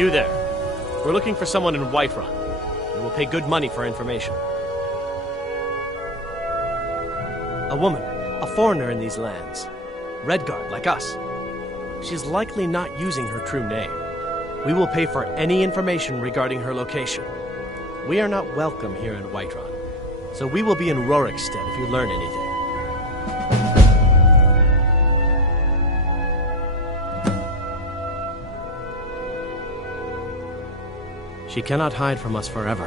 You there. We're looking for someone in Whiterun. We will pay good money for information. A woman, a foreigner in these lands. Redguard, like us. She's likely not using her true name. We will pay for any information regarding her location. We are not welcome here in Whiterun, so we will be in Rorikstead if you learn anything. She cannot hide from us forever.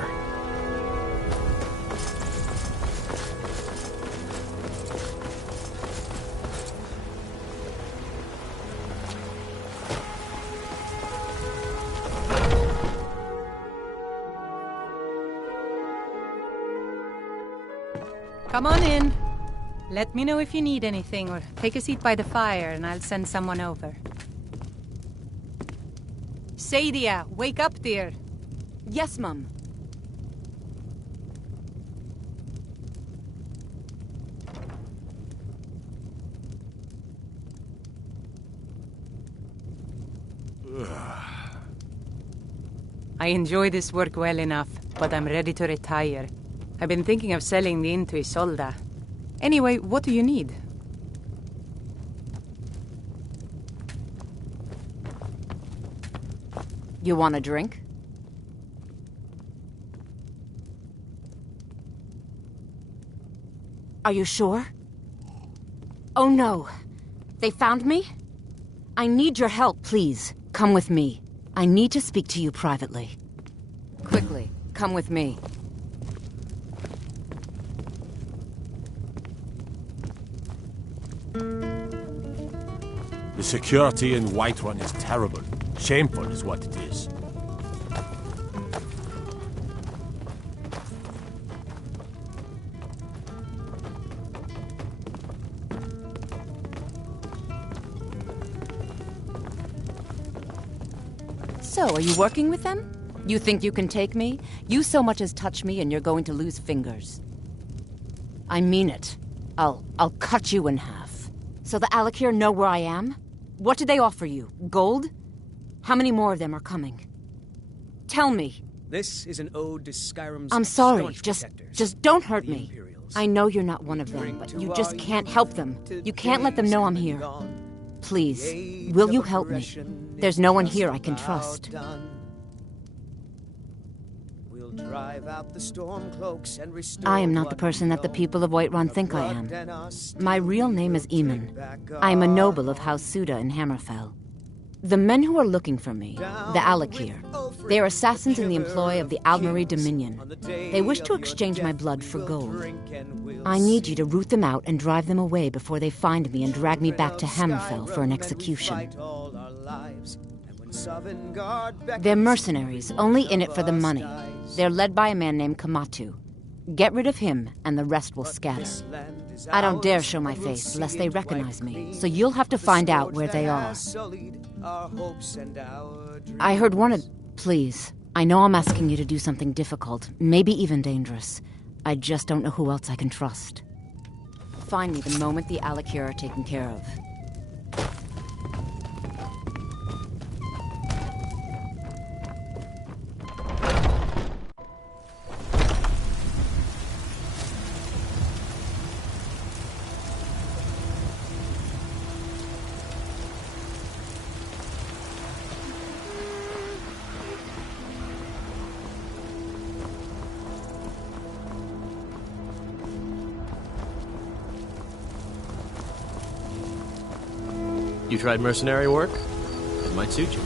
Come on in. Let me know if you need anything, or take a seat by the fire and I'll send someone over. Sadia, wake up, dear. Yes, Mum. I enjoy this work well enough, but I'm ready to retire. I've been thinking of selling the inn to Isolda. Anyway, what do you need? You want a drink? Are you sure? Oh no. They found me? I need your help, please. Come with me. I need to speak to you privately. Quickly, come with me. The security in Whiterun is terrible. Shameful is what it is. So, are you working with them? You think you can take me? You so much as touch me and you're going to lose fingers. I mean it. I'll cut you in half. So the Alakir know where I am? What did they offer you? Gold? How many more of them are coming? Tell me. This is an ode to Skyrim's I'm sorry, staunch protectors, just don't hurt the me. Imperials. I know you're not one of them, but you just can't help them. You can't let them know I'm here. Please, will you help me? There's no one here I can trust. We'll drive out the storm cloaks and restore I am not the person that the people of Whiterun think I am. My real name is Eamon. I am a noble of House Suda in Hammerfell. The men who are looking for me, the Alakir, they are assassins in the employ of the Aldmeri Dominion. They wish to exchange my blood for gold. I need you to root them out and drive them away before they find me and drag me back to Hammerfell for an execution. They're mercenaries, only in it for the money. They're led by a man named Kamatu. Get rid of him, and the rest will scatter. I don't dare show my face, lest they recognize me, so you'll have to find out where they are. I heard one of... Please, I know I'm asking you to do something difficult, maybe even dangerous. I just don't know who else I can trust. Find me the moment the Alakir are taken care of. You tried mercenary work? It might suit you.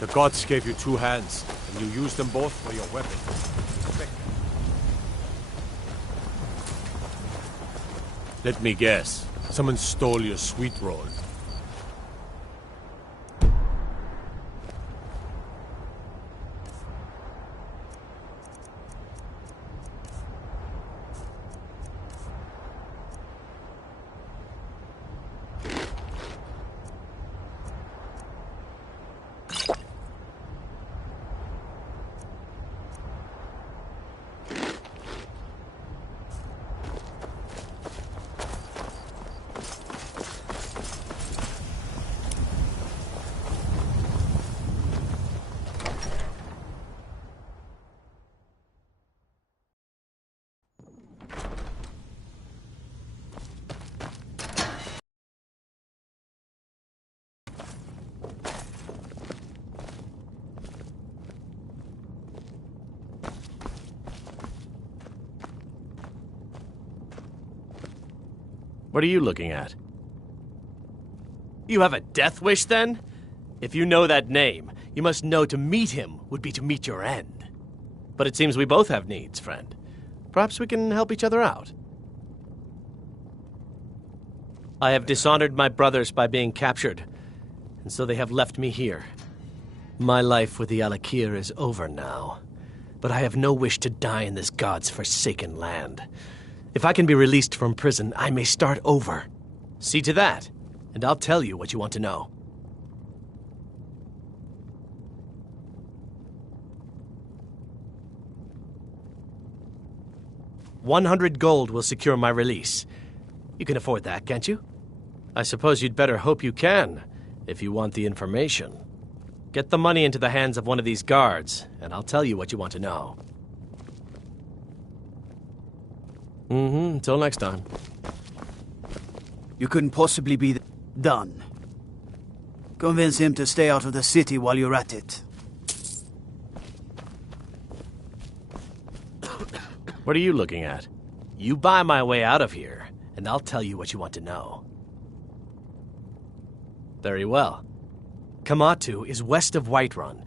The gods gave you two hands, and you used them both for your weapon. Let me guess. Someone stole your sweet roll. What are you looking at? You have a death wish, then? If you know that name, you must know to meet him would be to meet your end. But it seems we both have needs, friend. Perhaps we can help each other out. I have dishonored my brothers by being captured, and so they have left me here. My life with the Alakir is over now, but I have no wish to die in this god's forsaken land. If I can be released from prison, I may start over. See to that, and I'll tell you what you want to know. $100 gold will secure my release. You can afford that, can't you? I suppose you'd better hope you can, if you want the information. Get the money into the hands of one of these guards, and I'll tell you what you want to know. Until next time. You couldn't possibly be done. Convince him to stay out of the city while you're at it. What are you looking at? You buy my way out of here, and I'll tell you what you want to know. Very well. Kamatu is west of Whiterun.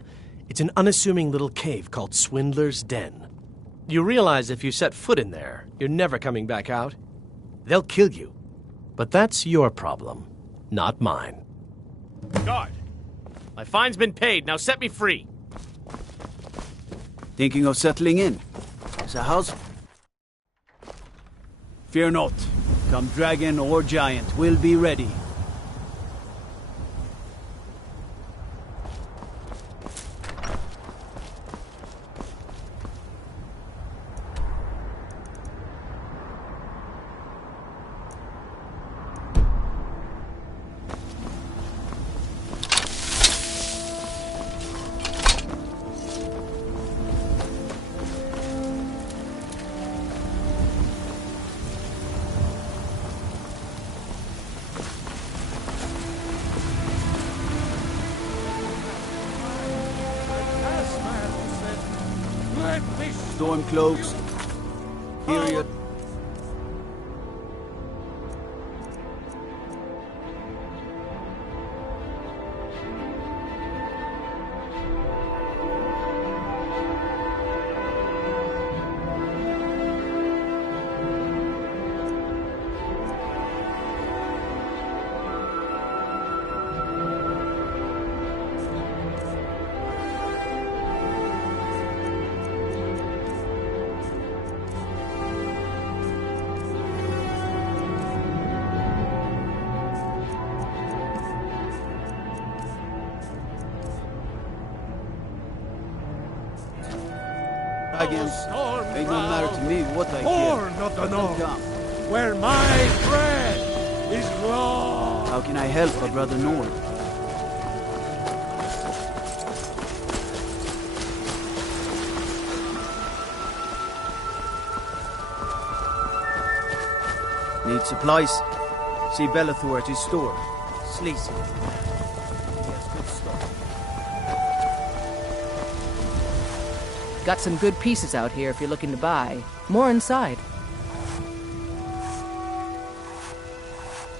It's an unassuming little cave called Swindler's Den. You realize if you set foot in there, you're never coming back out. They'll kill you. But that's your problem, not mine. Guard! My fine's been paid, now set me free! Thinking of settling in? Is a house? Fear not. Come dragon or giant, we'll be ready. Storm cloaks. Period. Ain't no matter to me what I Horn of the North, where my bread is raw. How can I help a brother Nord? Need supplies? See Bellathor at his store. Sleazy. Got some good pieces out here if you're looking to buy. More inside.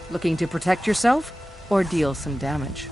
Looking to protect yourself or deal some damage?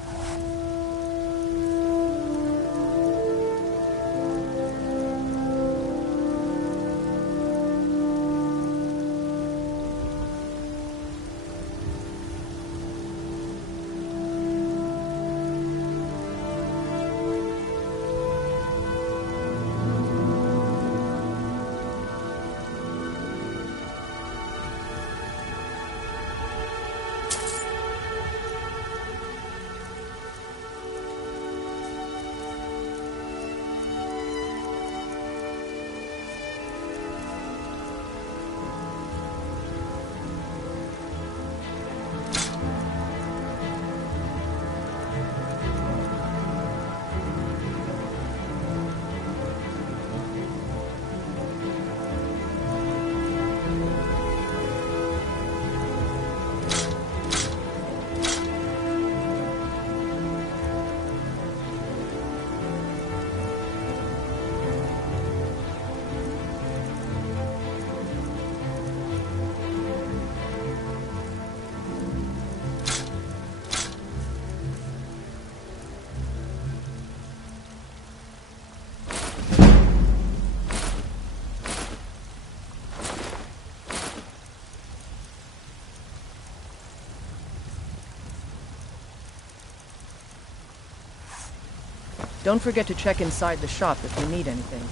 Don't forget to check inside the shop if you need anything.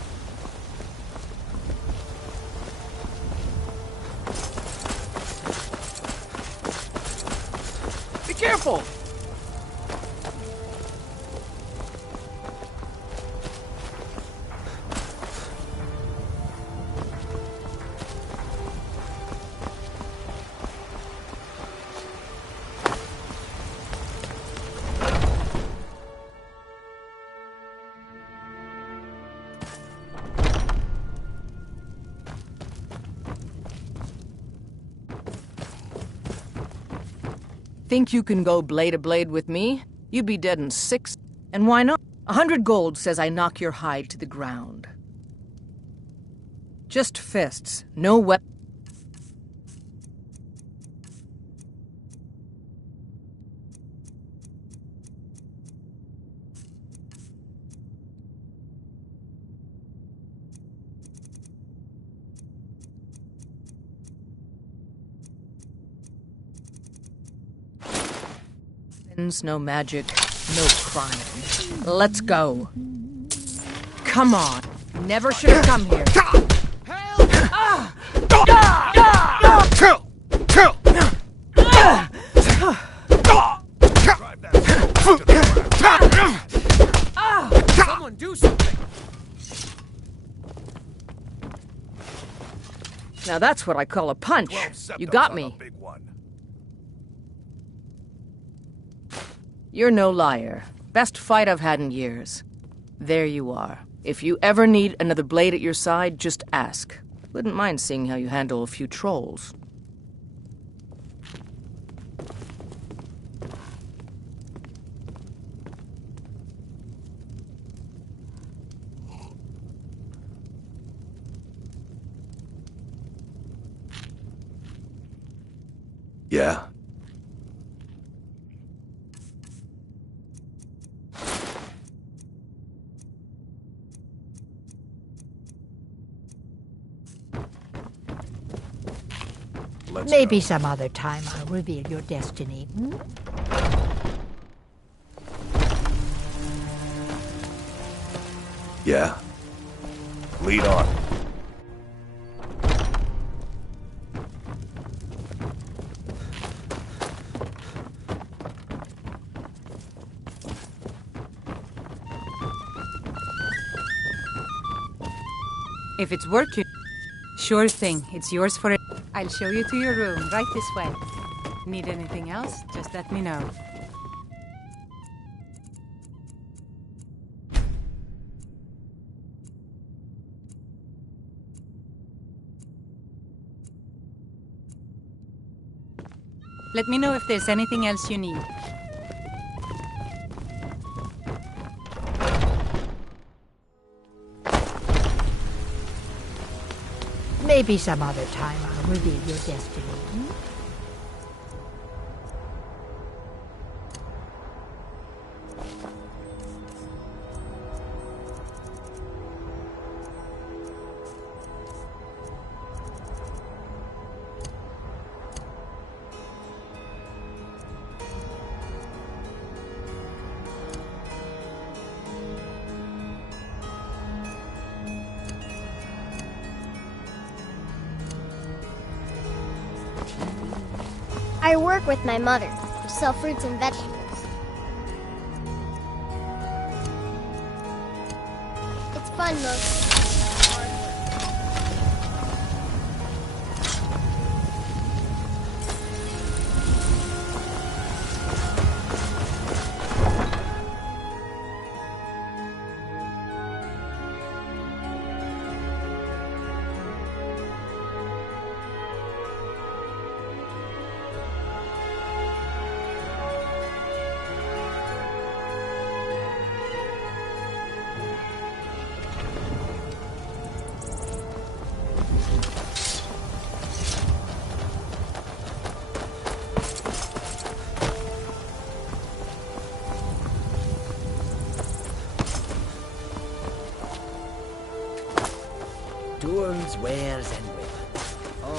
Be careful! Think you can go blade to blade with me? You'd be dead in 6. And why not? 100 gold says I knock your hide to the ground. Just fists, no weapons. No magic, no crime. Let's go. Come on. Never should have come here. Someone do something! Now that's what I call a punch. You got me. You're no liar. Best fight I've had in years. There you are. If you ever need another blade at your side, just ask. Wouldn't mind seeing how you handle a few trolls. Yeah. Maybe some other time I'll reveal your destiny. Yeah. Lead on. If it's working, sure thing. It's yours for it. I'll show you to your room, right this way. Need anything else? Just let me know. Let me know if there's anything else you need. Maybe some other time I'll reveal your destiny. I work with my mother to sell fruits and vegetables. It's fun mostly. Tools, wares, and weapons. All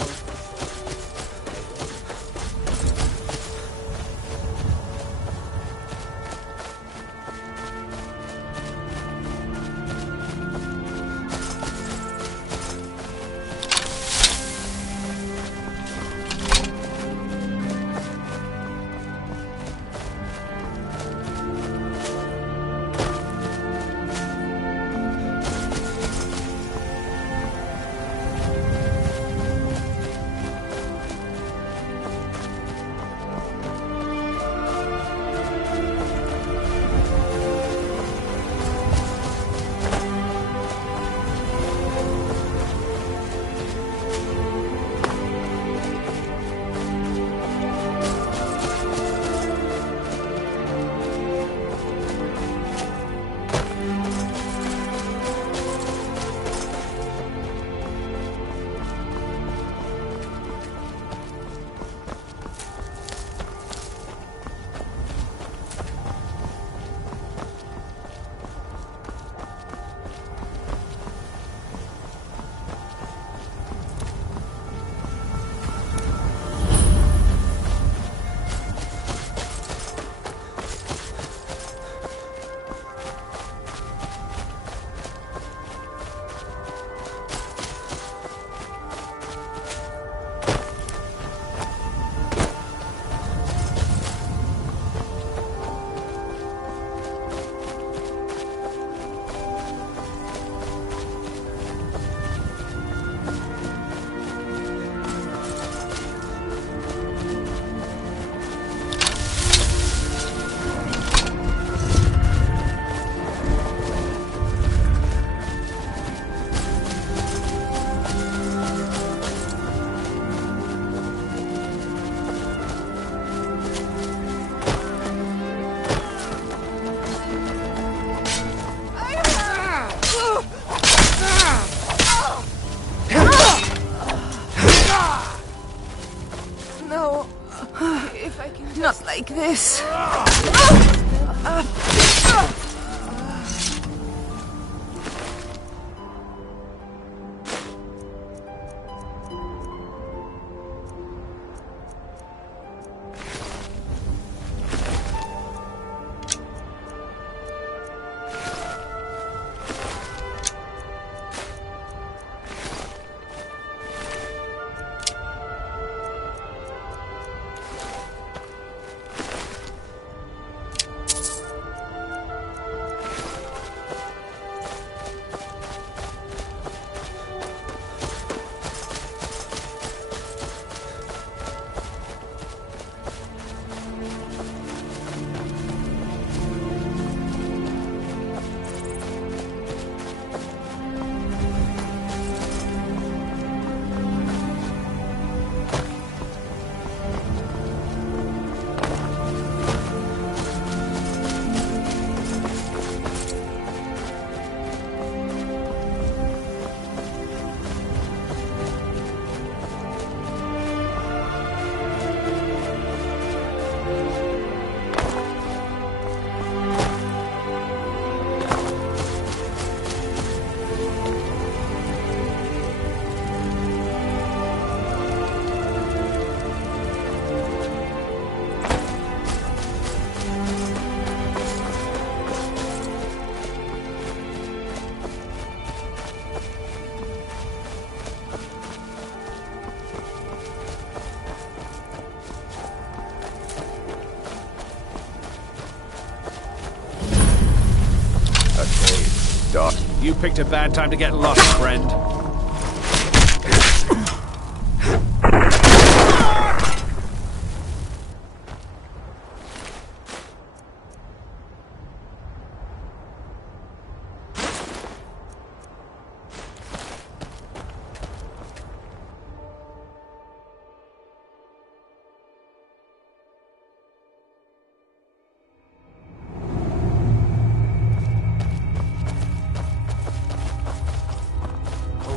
Dog. You picked a bad time to get lost, friend.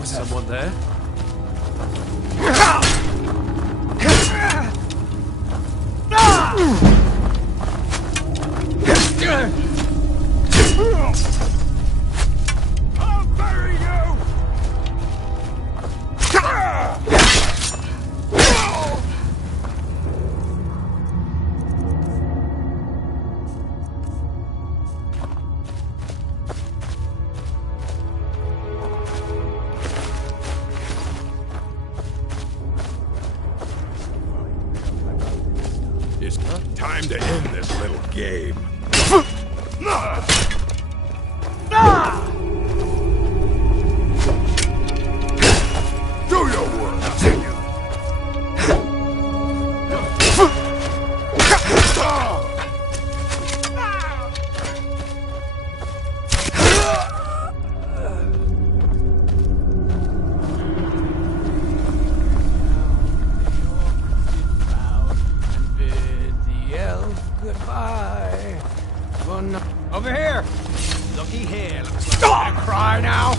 Someone there? I'll bury you! It's time to end this little game. Do your work. Goodbye. Over here. Looky here. Looks like I'm gonna cry now.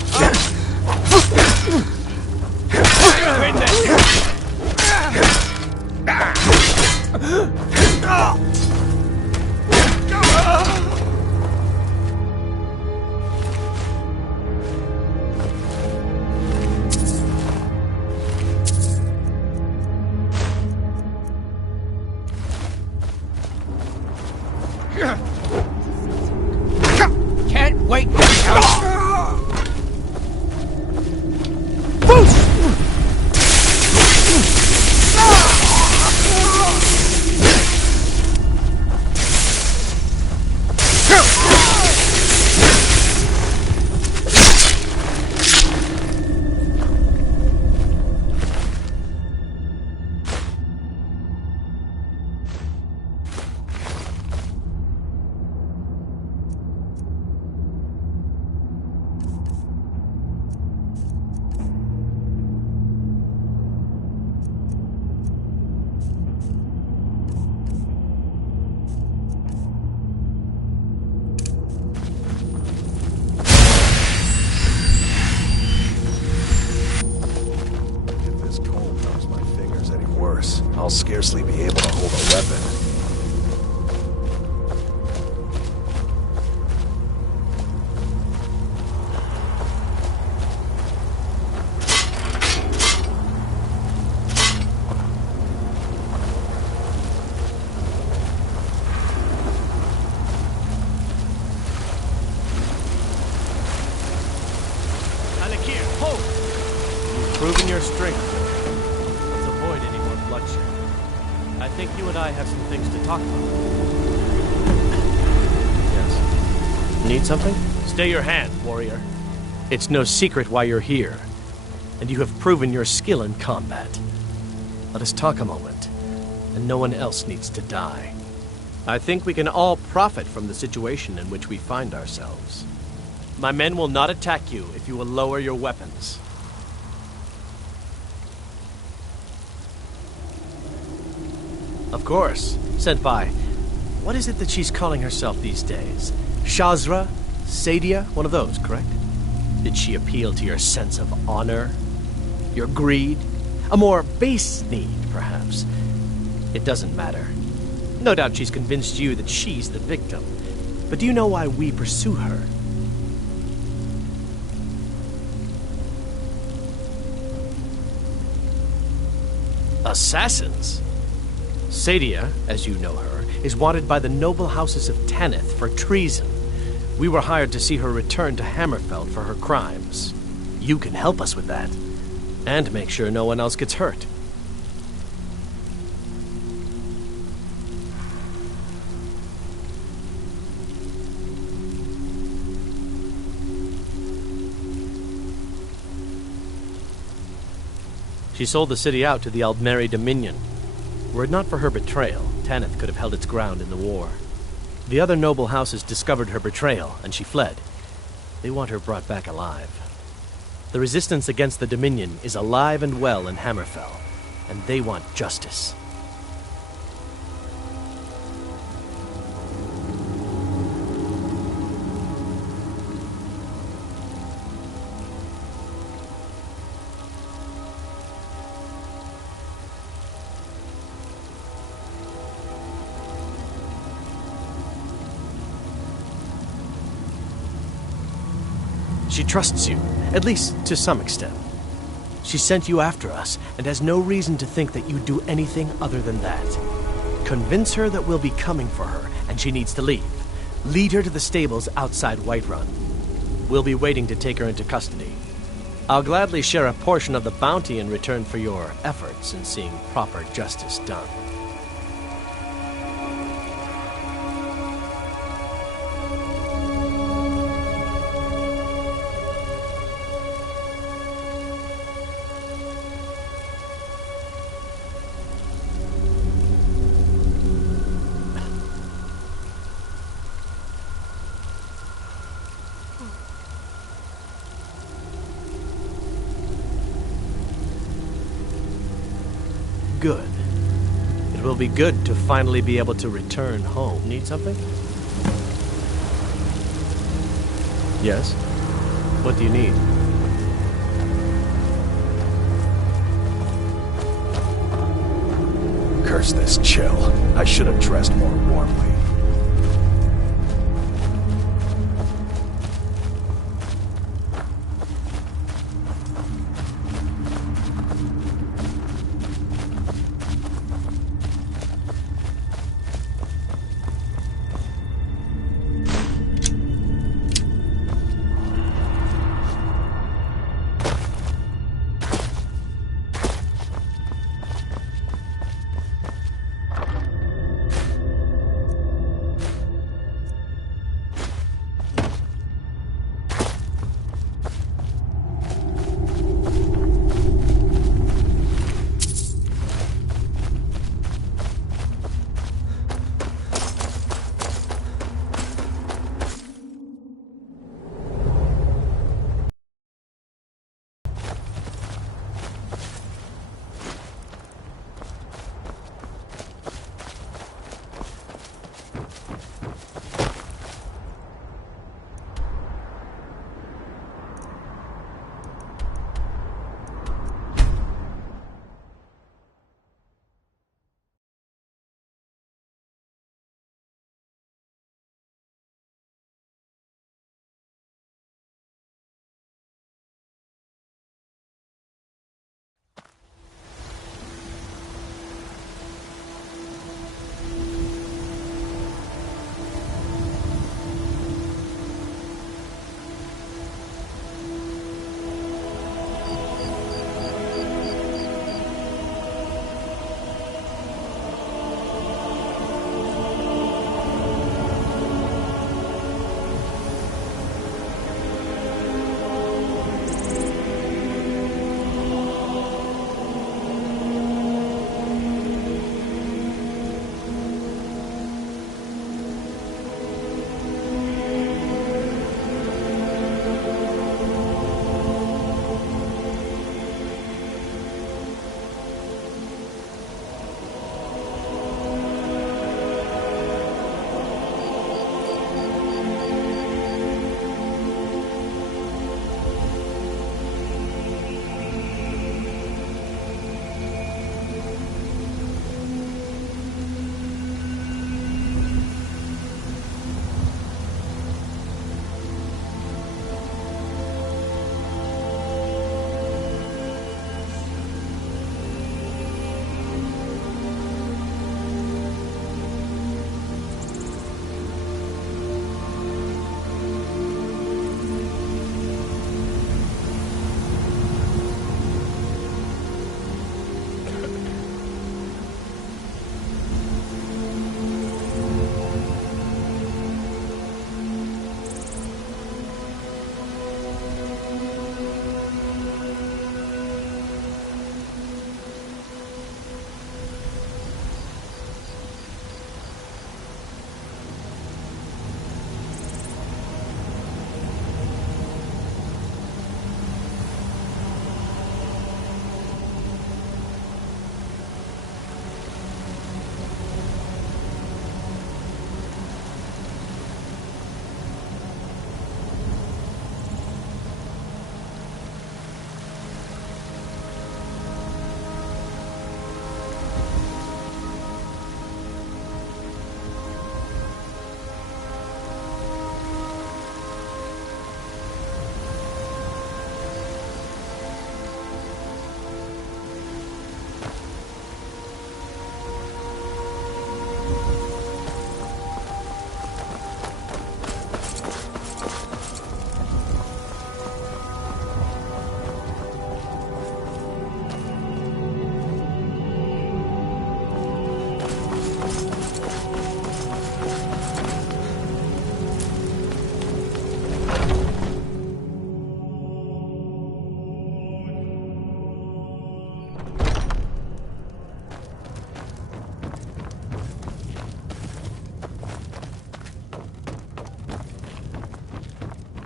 Can't wait to I'll scarcely be able to hold a weapon. You've proven your strength. Let's avoid any more bloodshed. I think you and I have some things to talk about. Yes. Need something? Stay your hand, warrior. It's no secret why you're here, and you have proven your skill in combat. Let us talk a moment, and no one else needs to die. I think we can all profit from the situation in which we find ourselves. My men will not attack you if you will lower your weapons. Of course. Senpai, what is it that she's calling herself these days? Shazra? Sadia? One of those, correct? Did she appeal to your sense of honor? Your greed? A more base need, perhaps? It doesn't matter. No doubt she's convinced you that she's the victim. But do you know why we pursue her? Assassins? Sadia, as you know her, is wanted by the noble houses of Tanith for treason. We were hired to see her return to Hammerfell for her crimes. You can help us with that, and make sure no one else gets hurt. She sold the city out to the Aldmeri Dominion. Were it not for her betrayal, Tanith could have held its ground in the war. The other noble houses discovered her betrayal, and she fled. They want her brought back alive. The resistance against the Dominion is alive and well in Hammerfell, and they want justice. She trusts you, at least to some extent. She sent you after us, and has no reason to think that you'd do anything other than that. Convince her that we'll be coming for her, and she needs to leave. Lead her to the stables outside Whiterun. We'll be waiting to take her into custody. I'll gladly share a portion of the bounty in return for your efforts in seeing proper justice done. Good. It will be good to finally be able to return home. Need something? Yes? What do you need? Curse this chill. I should have dressed more warmly.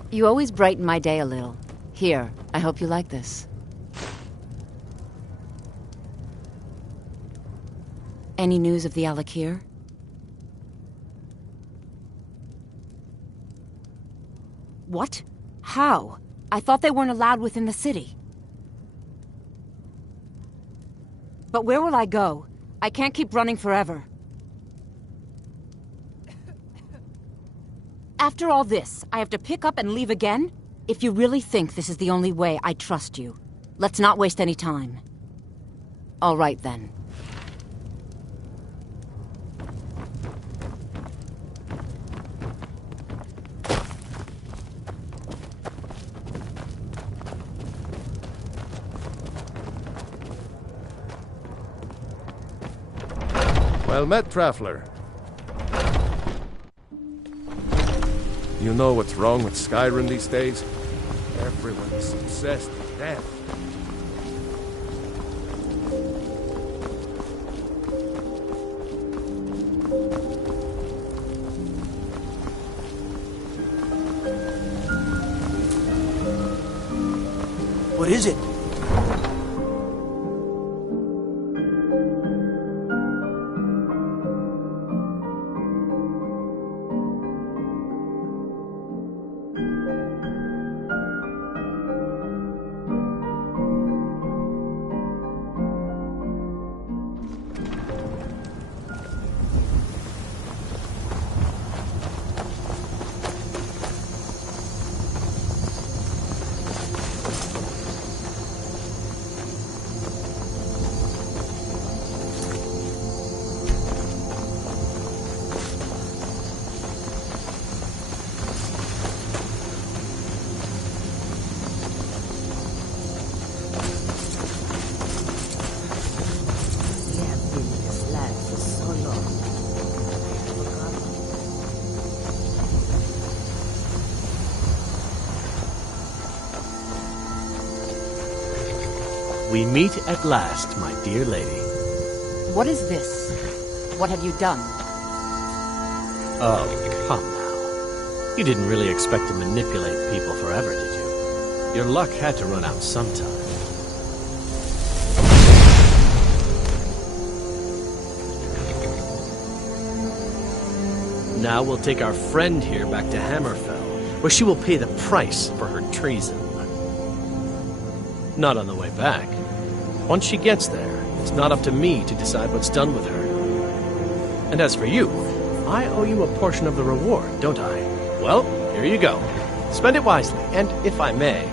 You always brighten my day a little. Here, I hope you like this. Any news of the Alakir? What? How? I thought they weren't allowed within the city. But where will I go? I can't keep running forever. After all this, I have to pick up and leave again? If you really think this is the only way, I trust you. Let's not waste any time. All right, then. Well met, traveler. You know what's wrong with Skyrim these days? Everyone is obsessed with death. What is it? We meet at last, my dear lady. What is this? What have you done? Oh, come now. You didn't really expect to manipulate people forever, did you? Your luck had to run out sometime. Now we'll take our friend here back to Hammerfell, where she will pay the price for her treason. Not on the way back. Once she gets there, it's not up to me to decide what's done with her. And as for you, I owe you a portion of the reward, don't I? Well, here you go. Spend it wisely, and if I may,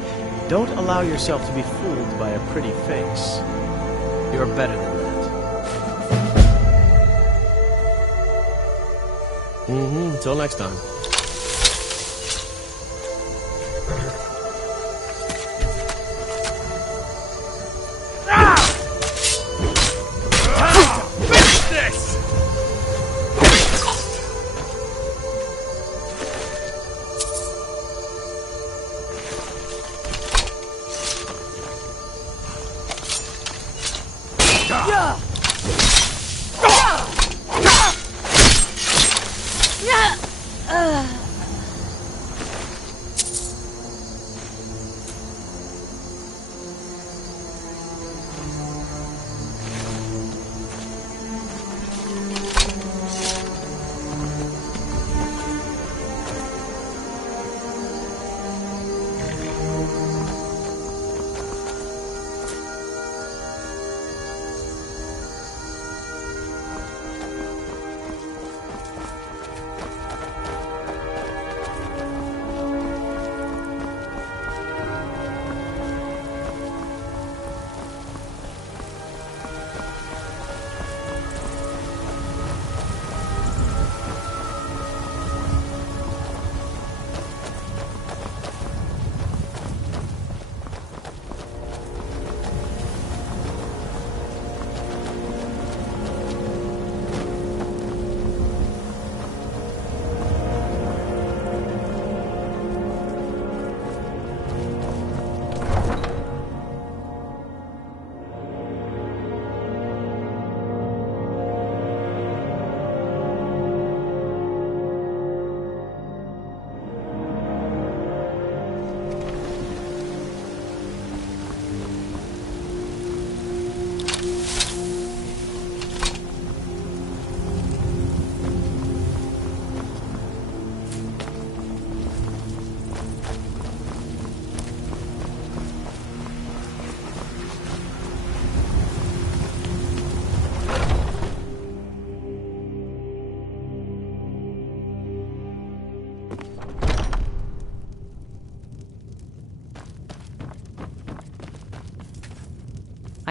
don't allow yourself to be fooled by a pretty face. You're better than that. Until next time.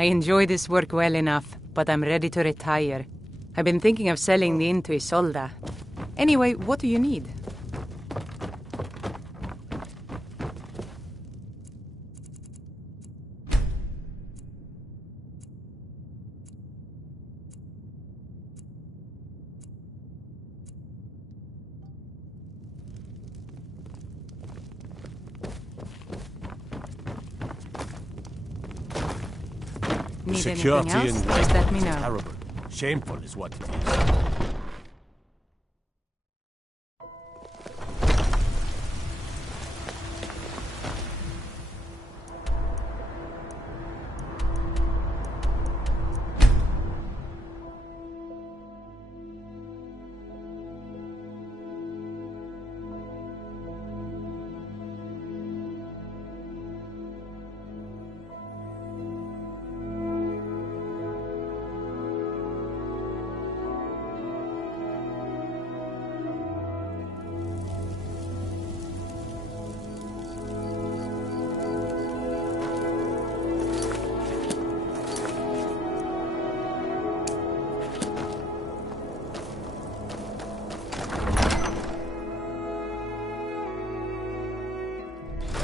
I enjoy this work well enough, but I'm ready to retire. I've been thinking of selling the inn to Isolda. Anyway, what do you need? Need Security anything else? in Just let me is know. terrible. Shameful is what it is.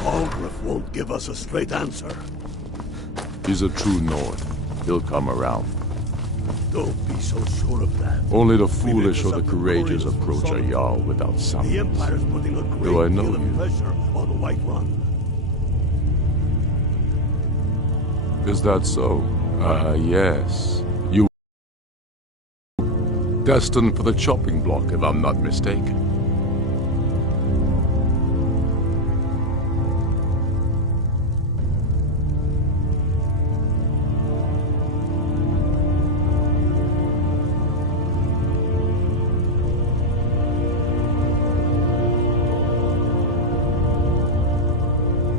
Algraf won't give us a straight answer. He's a true Nord. He'll come around. Don't be so sure of that. Only the foolish or the courageous approach a Jarl without The summons. Empire's putting a great Do I know deal of you? pressure on Whiterun. Is that so? Yes. You... destined for the chopping block, if I'm not mistaken.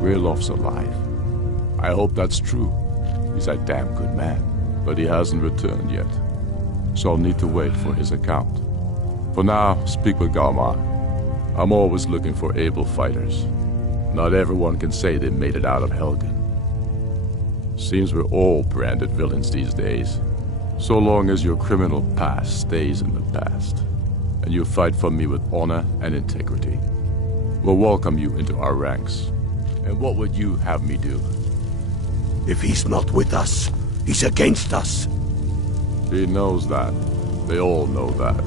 Rilof's alive. I hope that's true. He's a damn good man, but he hasn't returned yet. So I'll need to wait for his account. For now, speak with Galmar. I'm always looking for able fighters. Not everyone can say they made it out of Helgen. Seems we're all branded villains these days. So long as your criminal past stays in the past, and you fight for me with honor and integrity, we'll welcome you into our ranks. And what would you have me do? If he's not with us, he's against us. He knows that. They all know that.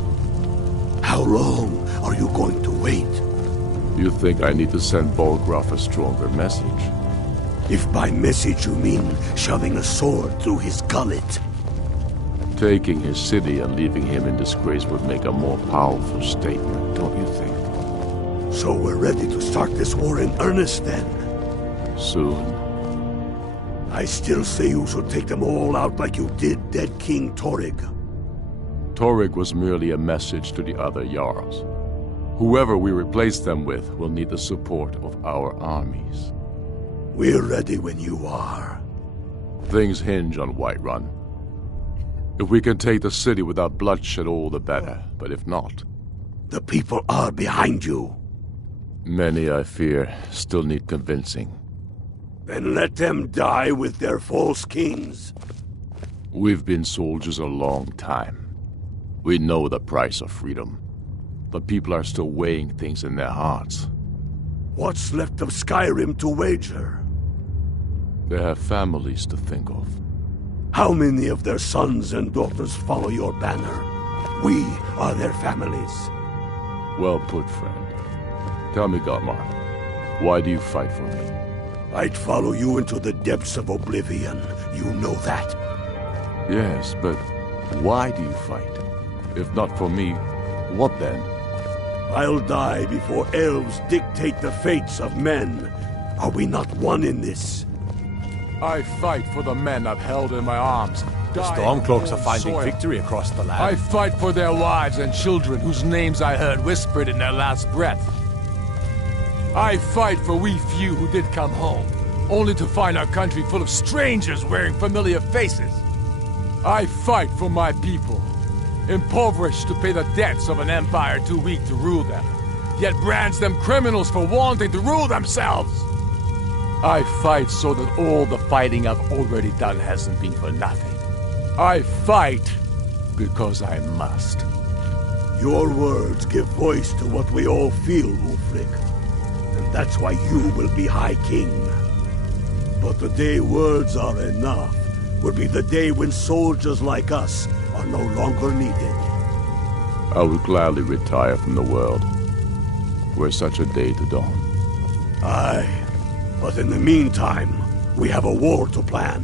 How long are you going to wait? You think I need to send Bolgraf a stronger message? If by message you mean shoving a sword through his gullet. Taking his city and leaving him in disgrace would make a more powerful statement, don't you think? So we're ready to start this war in earnest then? Soon. I still say you should take them all out like you did dead King Torrig. Torrig was merely a message to the other Jarls. Whoever we replace them with will need the support of our armies. We're ready when you are. Things hinge on Whiterun. If we can take the city without bloodshed, all the better. But if not... The people are behind you. Many, I fear, still need convincing. Then let them die with their false kings. We've been soldiers a long time. We know the price of freedom. But people are still weighing things in their hearts. What's left of Skyrim to wager? They have families to think of. How many of their sons and daughters follow your banner? We are their families. Well put, friend. Tell me, Galmar, why do you fight for me? I'd follow you into the depths of oblivion. You know that. Yes, but why do you fight? If not for me, what then? I'll die before elves dictate the fates of men. Are we not one in this? I fight for the men I've held in my arms. The Stormcloaks are finding victory across the land. I fight for their wives and children whose names I heard whispered in their last breath. I fight for we few who did come home, only to find our country full of strangers wearing familiar faces. I fight for my people, impoverished to pay the debts of an empire too weak to rule them, yet brands them criminals for wanting to rule themselves. I fight so that all the fighting I've already done hasn't been for nothing. I fight because I must. Your words give voice to what we all feel, Ulfric. And that's why you will be High King. But the day words are enough will be the day when soldiers like us are no longer needed. I would gladly retire from the world, were such a day to dawn. Aye, but in the meantime, we have a war to plan.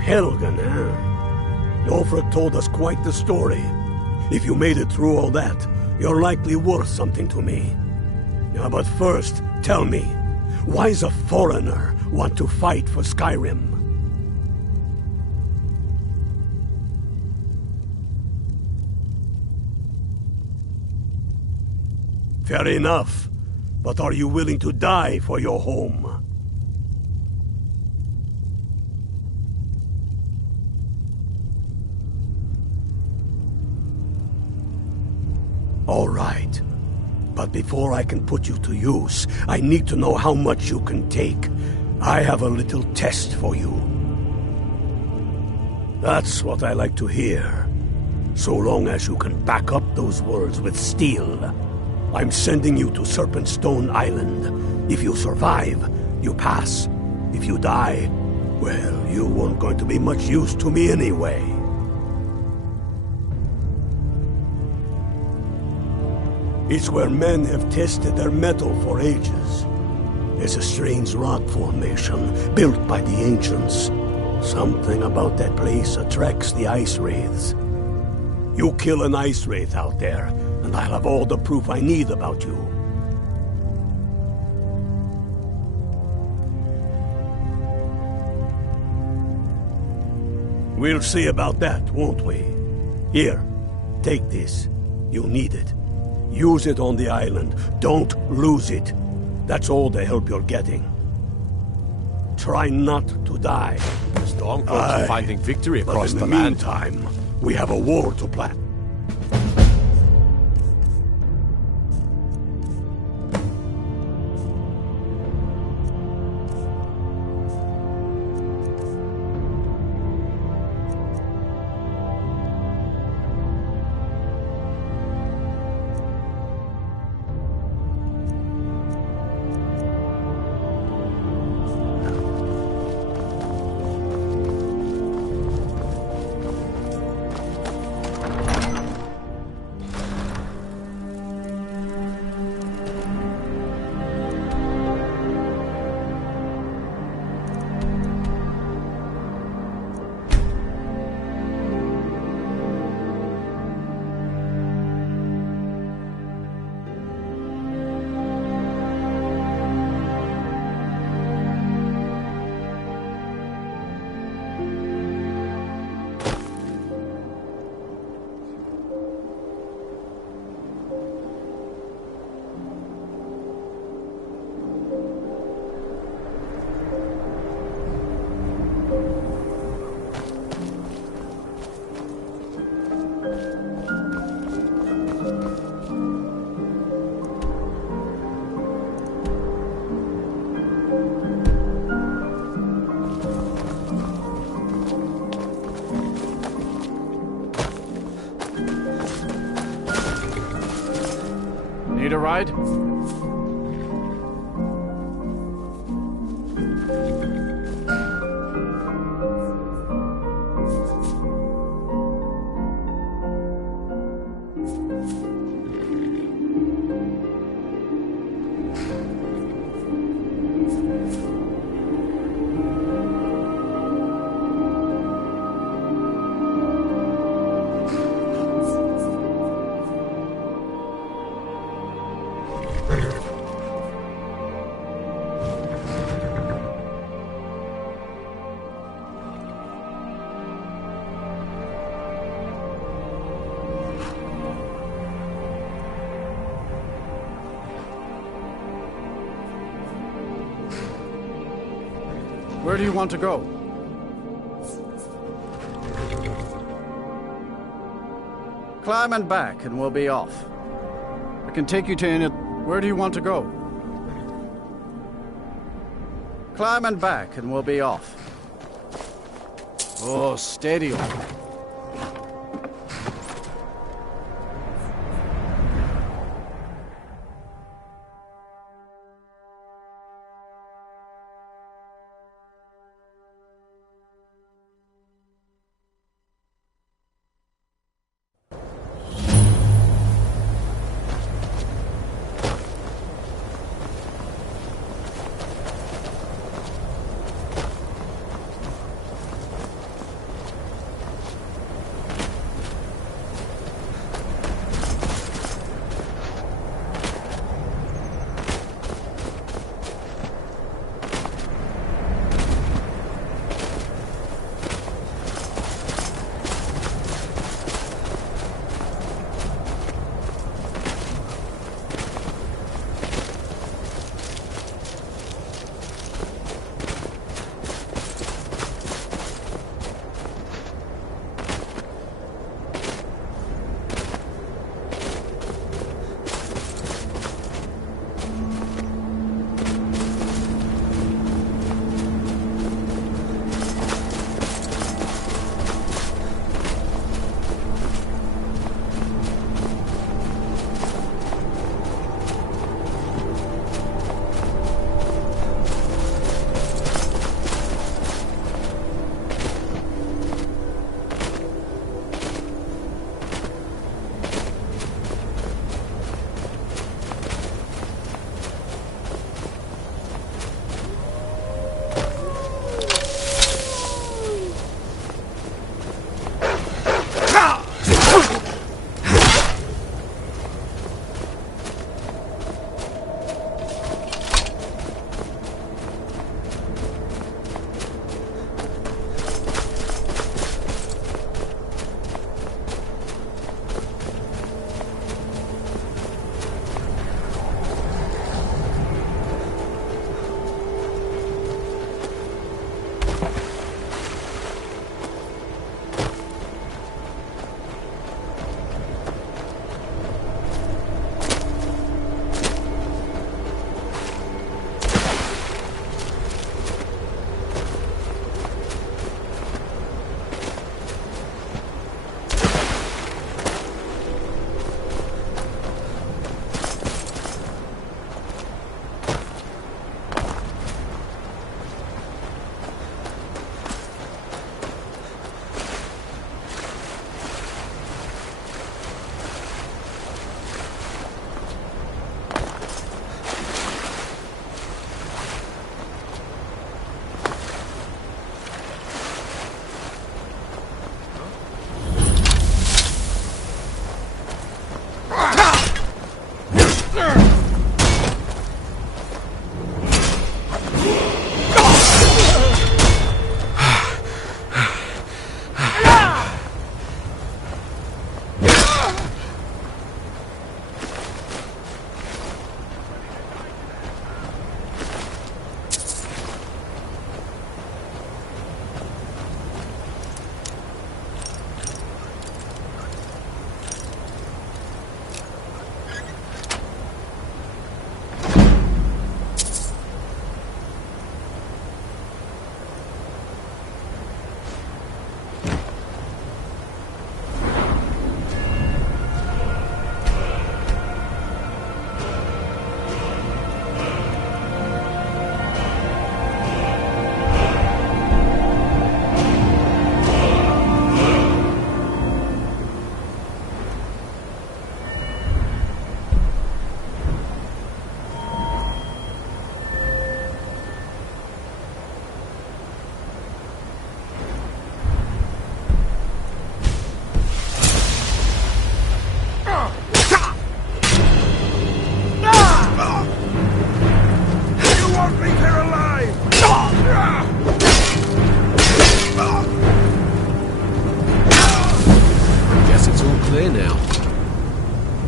Helgen, eh? Ulfric told us quite the story. If you made it through all that, you're likely worth something to me. Now, but first, tell me, why does a foreigner want to fight for Skyrim? Fair enough, but are you willing to die for your home? All right. But before I can put you to use, I need to know how much you can take. I have a little test for you. That's what I like to hear. So long as you can back up those words with steel. I'm sending you to Serpentstone Island. If you survive, you pass. If you die, well, you weren't going to be much use to me anyway. It's where men have tested their metal for ages. It's a strange rock formation built by the ancients. Something about that place attracts the ice wraiths. You kill an ice wraith out there, and I'll have all the proof I need about you. We'll see about that, won't we? Here, take this. You'll need it. Use it on the island. Don't lose it. That's all the help you're getting. Try not to die. Stormcloaks are finding victory across the land. In the meantime, we have a war to plan. Need a ride? Where do you want to go? Climb and back, and we'll be off. I can take you to any... Where do you want to go? Climb and back, and we'll be off. Oh, steady on.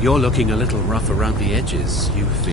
You're looking a little rough around the edges. You feel...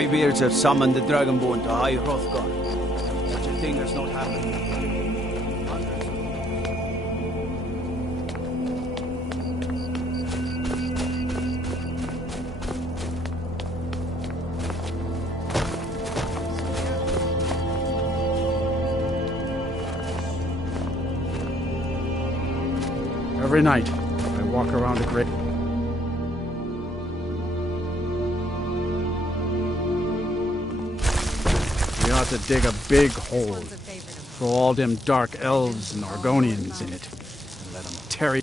Greybeards have summoned the Dragonborn to High Hrothgar. Such a thing has not happened. Every night, I walk around a great... We ought to dig a big hole, throw all them dark elves and Argonians in it, and let them tear...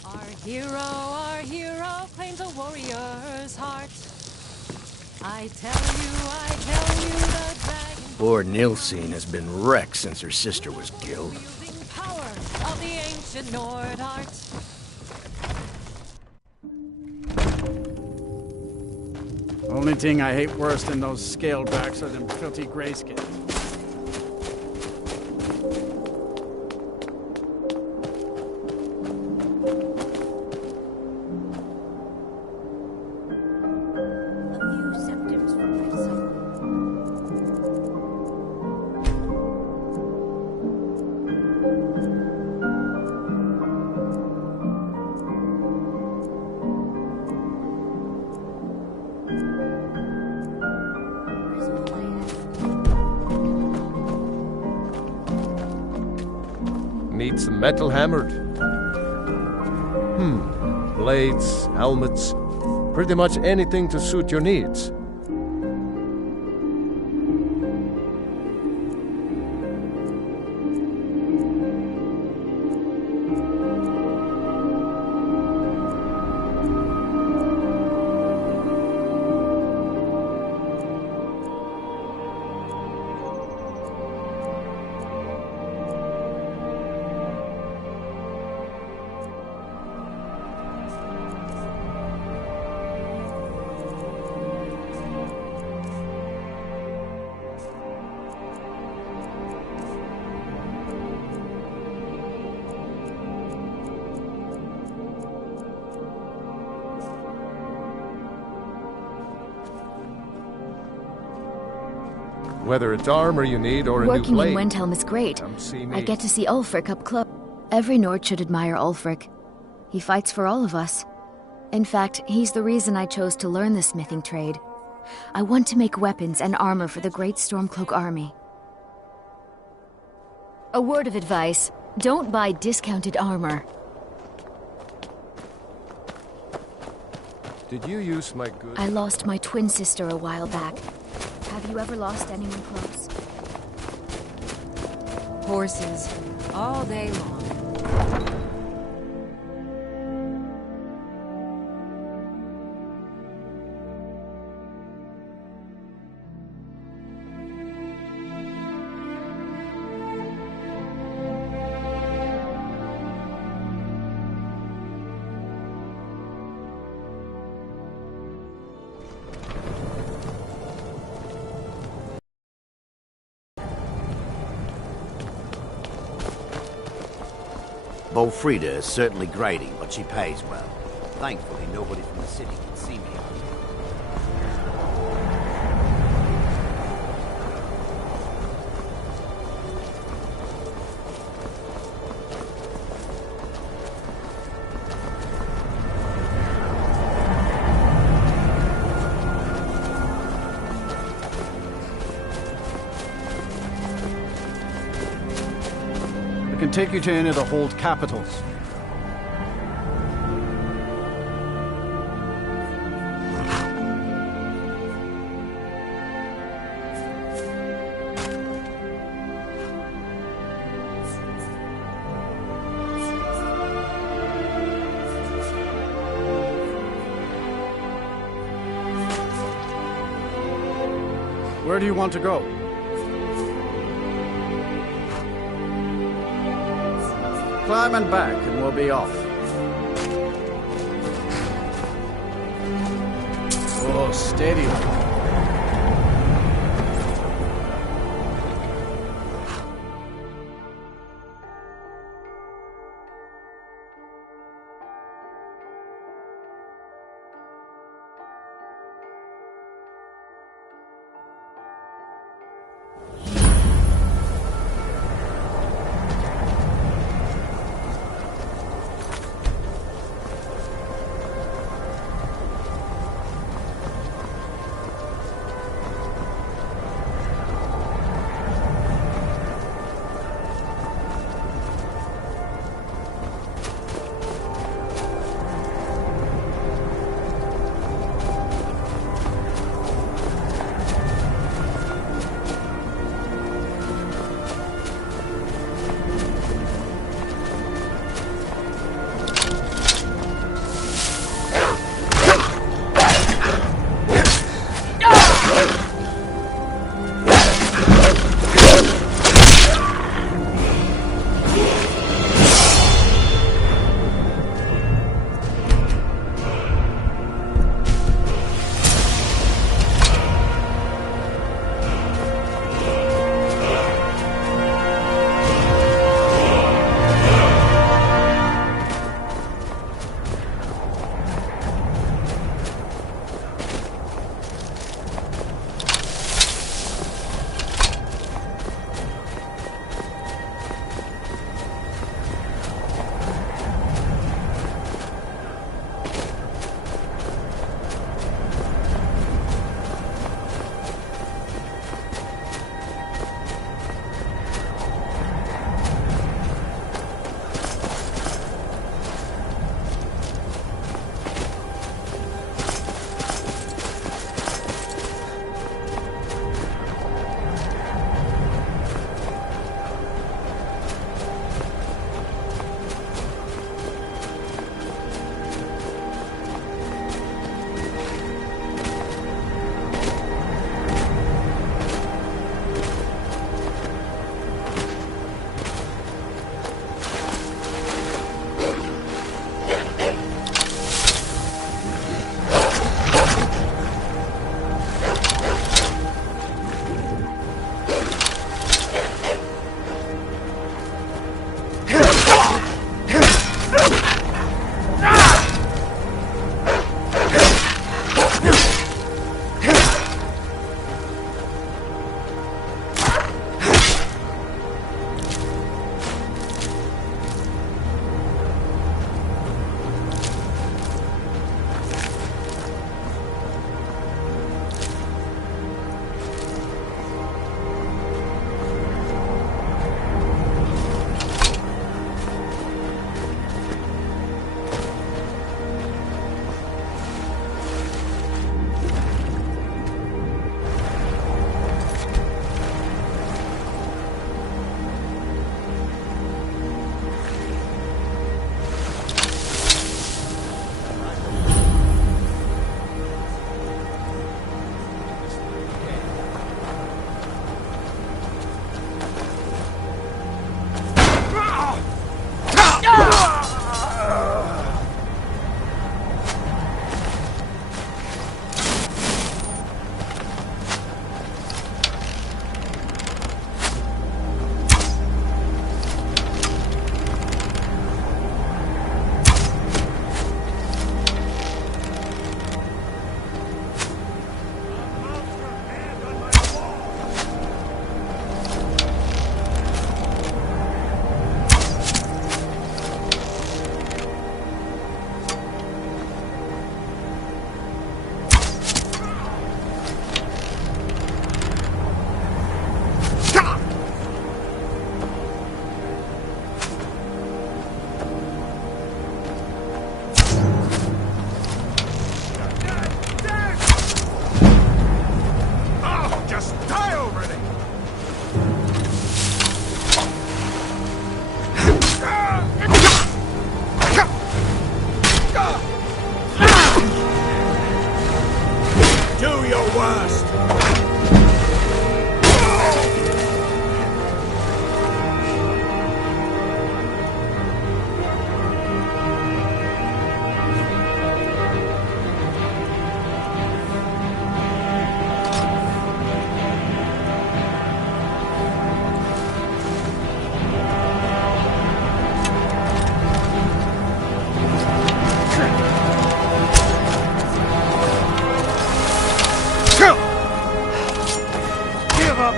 Our hero claims a warrior's heart. I tell you the dragon... Poor Nilsine has been wrecked since her sister was killed. Power of the ancient Nord art. Only thing I hate worse than those scalebacks are them filthy grayskins. Need some metal hammered? Blades, helmets, pretty much anything to suit your needs. Whether it's armor you need or a Working new blade. in Windhelm is great. Come see me. I get to see Ulfric up close. Every Nord should admire Ulfric. He fights for all of us. In fact, he's the reason I chose to learn the smithing trade. I want to make weapons and armor for the great Stormcloak army. A word of advice, don't buy discounted armor. Did you use my good... I lost my twin sister a while back. Have you ever lost anyone close? Horses, all day long. Bolfrida is certainly grading, but she pays well. Thankfully, nobody from the city can see me. I can take you to any of the hold capitals. Where do you want to go? Climb and back, and we'll be off. Oh, steady.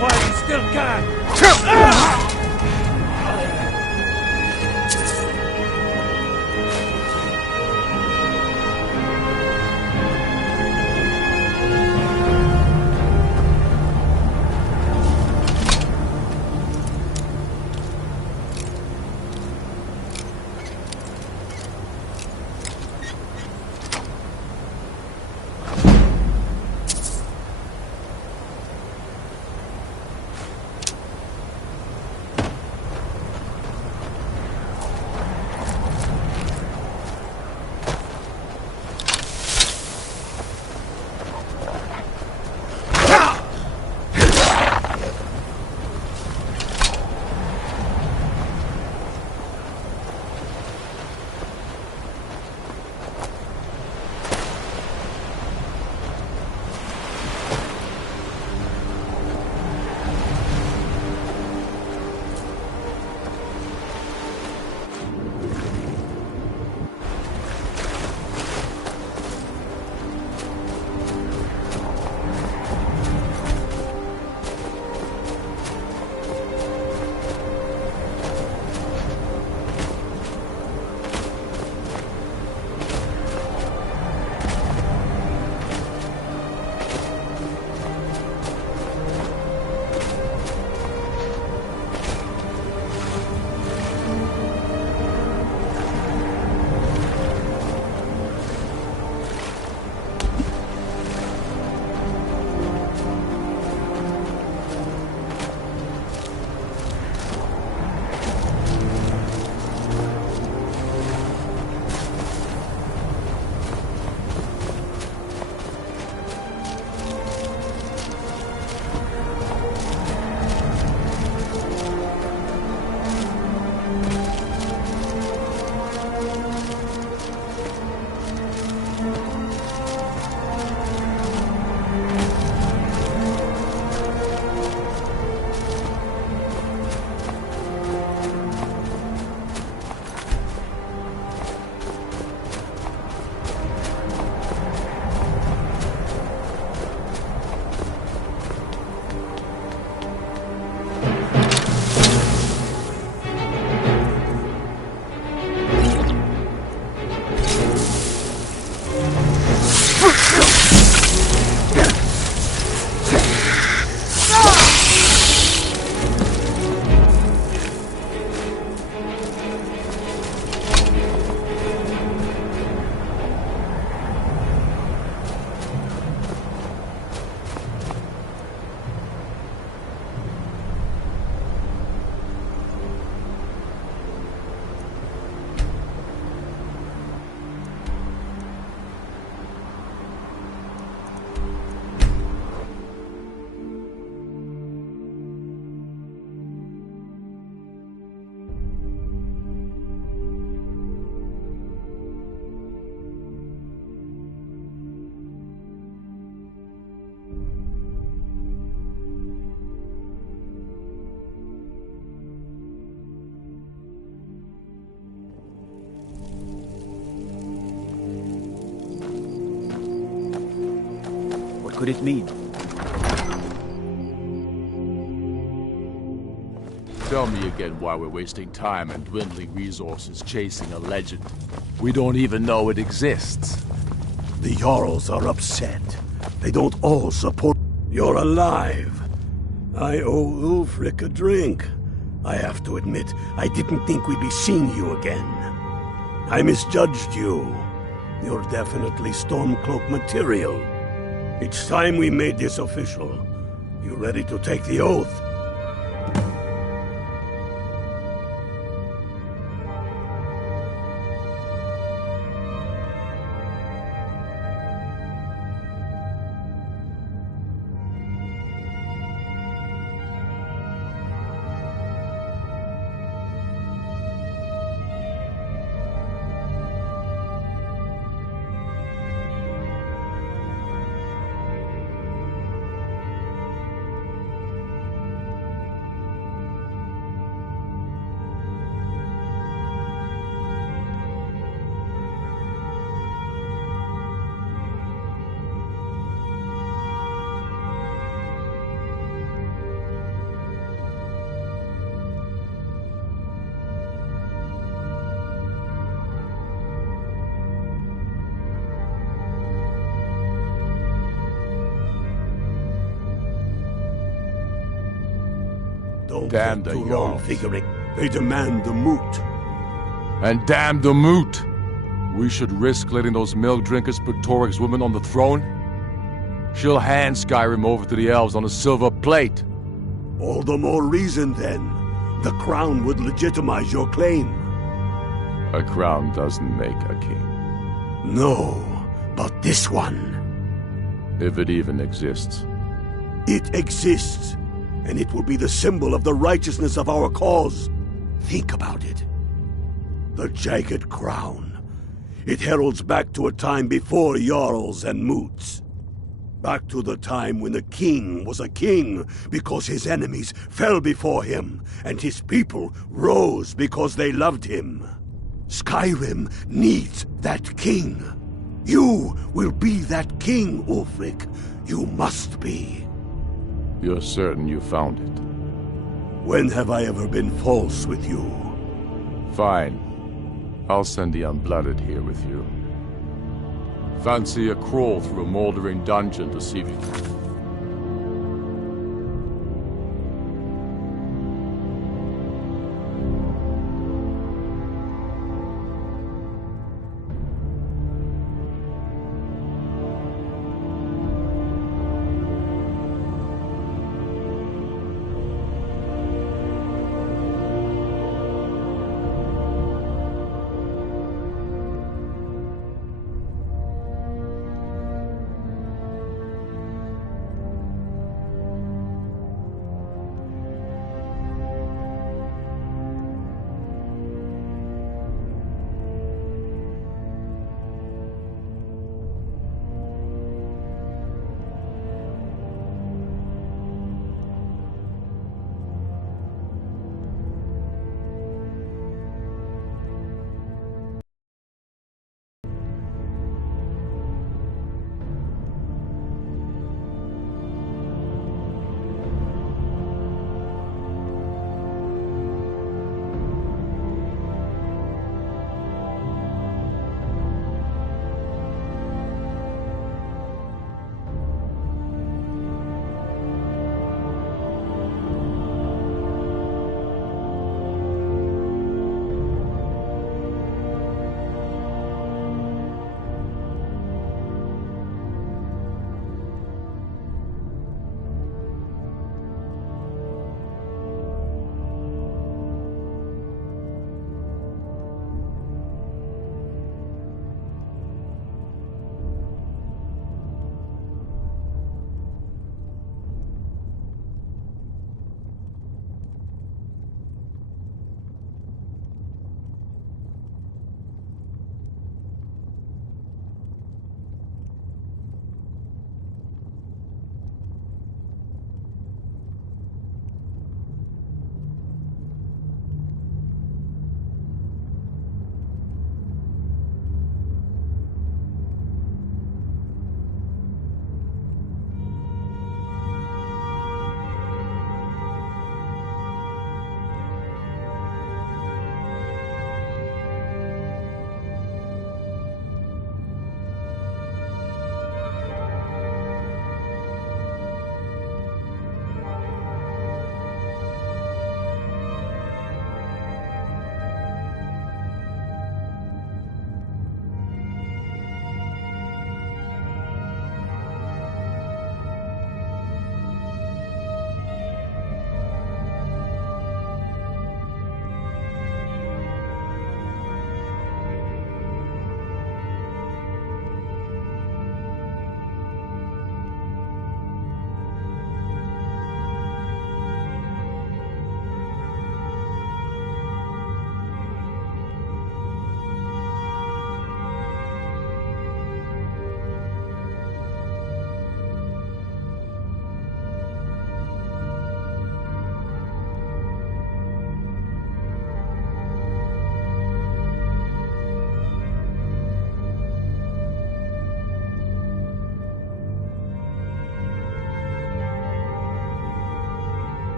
while you still can! Could it mean? Tell me again why we're wasting time and dwindling resources chasing a legend. We don't even know it exists. The Jarls are upset. They don't all support... You're alive. I owe Ulfric a drink. I have to admit, I didn't think we'd be seeing you again. I misjudged you. You're definitely Stormcloak material. It's time we made this official. You ready to take the oath? Don't Damn get the too long Jarls. figuring. They demand the moot. And damn the moot! We should risk letting those milk drinkers put Torik's woman on the throne? She'll hand Skyrim over to the elves on a silver plate. All the more reason, then. The crown would legitimize your claim. A crown doesn't make a king. No, but this one. If it even exists. It exists, and it will be the symbol of the righteousness of our cause. Think about it. The jagged crown. It heralds back to a time before Jarls and Moots. Back to the time when the king was a king because his enemies fell before him, and his people rose because they loved him. Skyrim needs that king. You will be that king, Ulfric. You must be. You're certain you found it? When have I ever been false with you? Fine. I'll send the Unblooded here with you. Fancy a crawl through a moldering dungeon to see if you can...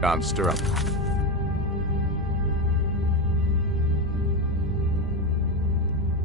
Can't stir up.